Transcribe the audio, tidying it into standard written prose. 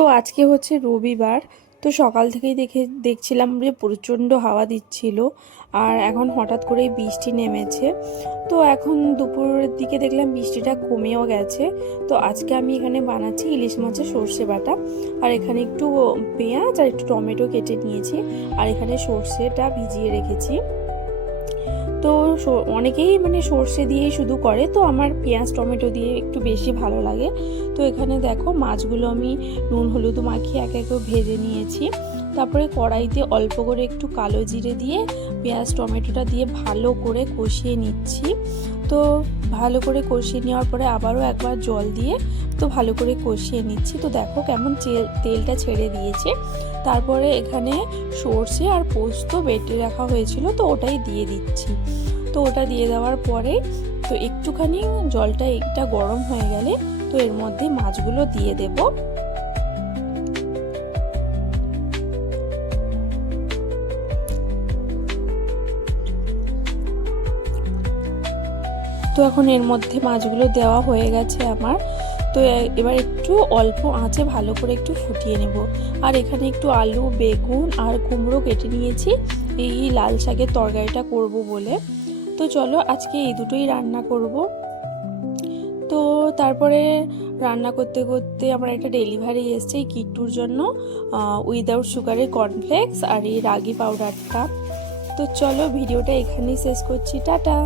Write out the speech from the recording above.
তো আজকে হচ্ছে রবিবার। তো সকাল থেকেই দেখছিলাম যে প্রচণ্ড হাওয়া দিচ্ছিল, আর এখন হঠাৎ করেই বৃষ্টি নেমেছে। তো এখন দুপুরের দিকে দেখলাম বৃষ্টিটা কমেও গেছে। তো আজকে আমি এখানে বানাচ্ছি ইলিশ মাছের সর্ষে বাটা, আর এখানে একটু পেঁয়াজ আর একটু টমেটো কেটে নিয়েছি, আর এখানে সর্ষেটা ভিজিয়ে রেখেছি। তো অনেকেই মানে সর্ষে দিয়েই শুধু করে, তো আমার পেঁয়াজ টমেটো দিয়ে একটু বেশি ভালো লাগে। তো এখানে দেখো মাছগুলো আমি নুন হলুদ মাখিয়ে এক এক ভেজে নিয়েছি। তারপরে কড়াইতে অল্প করে একটু কালো জিরে দিয়ে পেঁয়াজ টমেটোটা দিয়ে ভালো করে কষিয়ে নিচ্ছি। তো ভালো করে কষিয়ে নেওয়ার পরে আবারও একবার জল দিয়ে তো ভালো করে কষিয়ে নিচ্ছি। তো দেখো কেমন তেলটা ছেড়ে দিয়েছে। তারপরে এখানে সর্ষে আর পোস্ত বেটে রাখা হয়েছিল, তো ওটাই দিয়ে দিচ্ছি। তো ওটা দিয়ে দেওয়ার পরে তো একটুখানি জলটা একটা গরম হয়ে গেলে তো এর মধ্যে মাছগুলো দিয়ে দেব। তো এখন এর মধ্যে মাছগুলো দেওয়া হয়ে গেছে আমার। তো এবার একটু অল্প আঁচে ভালো করে একটু ফুটিয়ে নেব। আর এখানে একটু আলু বেগুন আর কুমড়ো কেটে নিয়েছি এই লাল শাকের তরকারিটা করব বলে। তো চলো আজকে এই দুটোই রান্না করব। তো তারপরে রান্না করতে করতে আমার একটা ডেলিভারি এসছে এই কিট্টুর জন্য, উইদাউট সুগারের কর্নফ্লেক্স আর এই রাগি পাউডারটা। তো চলো ভিডিওটা এখানেই শেষ করছি, টাটা।